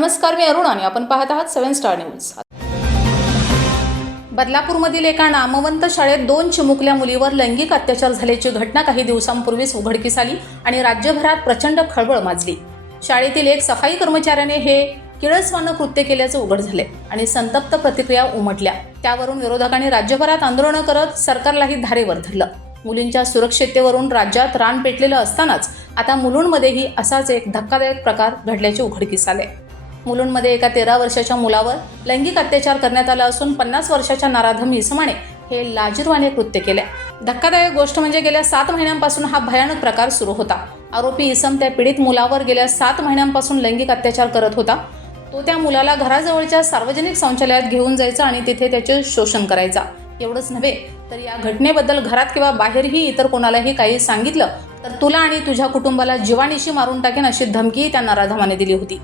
नमस्कार मी अरुण आणि आपण पाहत आहात सेव्हन स्टार न्यूज. बदलापूरमधील एका नामवंत शाळेत दोन चिमुकल्या मुलीवर लैंगिक अत्याचार झाल्याची घटना काही दिवसांपूर्वीच उघडकीस आली आणि राज्यभरात प्रचंड खळबळ माजली. शाळेतील एक सफाई कर्मचाऱ्याने हे किळसवानं कृत्य केल्याचं उघड झाले आणि संतप्त प्रतिक्रिया उमटल्या. त्यावरून विरोधकांनी राज्यभरात आंदोलनं करत सरकारलाही धारेवर धरलं. मुलींच्या सुरक्षिततेवरून राज्यात रान पेटलेलं असतानाच आता मुलुंडमध्येही असाच एक धक्कादायक प्रकार घडल्याचे उघडकीस आले मुलुंडमध्ये एका तेरा वर्षाच्या मुलावर लैंगिक अत्याचार करण्यात आला असून पन्नास वर्षाच्या नाराधम इसमाने हे लाजीरवाने कृत्य केले. धक्कादायक गोष्ट म्हणजे गेल्या सात महिन्यांपासून हा भयानक प्रकार सुरू होता. आरोपी इसम त्या पीडित मुलावर गेल्या सात महिन्यांपासून लैंगिक अत्याचार करत होता. तो त्या मुलाला घराजवळच्या सार्वजनिक शौचालयात घेऊन जायचा आणि तिथे त्याचे शोषण करायचा. एवढंच नव्हे तर या घटनेबद्दल घरात किंवा बाहेरही इतर कोणालाही काही सांगितलं तर तुला आणि तुझ्या कुटुंबाला जीवानिशी मारून टाकेन अशी धमकीही त्या नराधमाने दिली होती.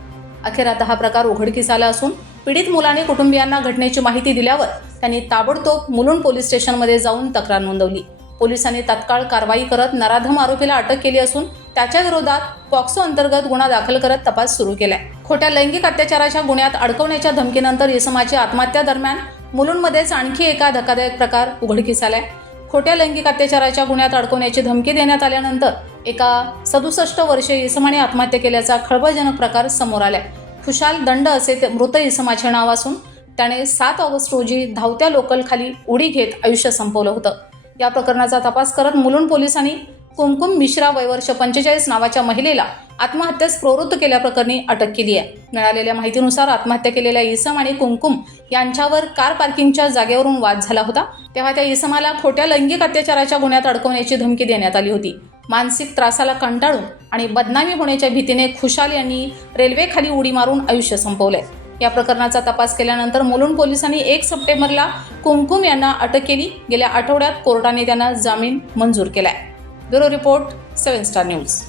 अखेर आता हा प्रकार उघडकीस आला असून पीडित मुलाने कुटुंबियांना घटनेची माहिती दिल्यावर त्यांनी ताबडतोब मुलुंड पोलीस स्टेशनमध्ये जाऊन तक्रार नोंदवली. पोलिसांनी तत्काळ कारवाई करत नराधम आरोपीला अटक केली असून त्याच्या विरोधात पॉक्सो अंतर्गत गुन्हा दाखल करत तपास सुरू केलाय. खोट्या लैंगिक अत्याचाराच्या गुन्ह्यात अडकवण्याच्या धमकीनंतर इसमाची आत्महत्या दरम्यान मुलुंडमध्येच आणखी एका धक्कादायक प्रकार उघडकीस आलाय. खोट्या लैंगिक अत्याचाराच्या गुन्ह्यात अडकवण्याची धमकी देण्यात आल्यानंतर एका सदुसष्ट वर्षीय इसमाने आत्महत्या केल्याचा खळबळजनक प्रकार समोर आलाय. खुशाल दंड असे ते मृत इसमाचे नाव असून त्याने सात ऑगस्ट रोजी धावत्या लोकलखाली उडी घेत आयुष्य संपवलं होतं. या प्रकरणाचा तपास करत मुलुंड पोलिसांनी कुमकुम मिश्रा वयवर्ष पंचेचाळीस नावाच्या महिलेला आत्महत्येस प्रवृत्त केल्याप्रकरणी अटक केली आहे. मिळालेल्या माहितीनुसार आत्महत्या केलेल्या इसम आणि कुमकुम यांच्यावर कार पार्किंगच्या जागेवरून वाद झाला होता तेव्हा त्या इसमाला खोट्या लैंगिक अत्याचाराच्या गुन्ह्यात अडकवण्याची धमकी देण्यात आली होती. मानसिक त्रासाला कंटाळून आणि बदनामी होण्याच्या भीतीने खुशाल यांनी रेल्वेखाली उडी मारून आयुष्य संपवले या प्रकरणाचा तपास केल्यानंतर मुलुंड पोलिसांनी एक सप्टेंबरला कुमकुम यांना अटक केली. गेल्या आठवड्यात कोर्टाने त्यांना जामीन मंजूर केलाय. Bureau report seven star news.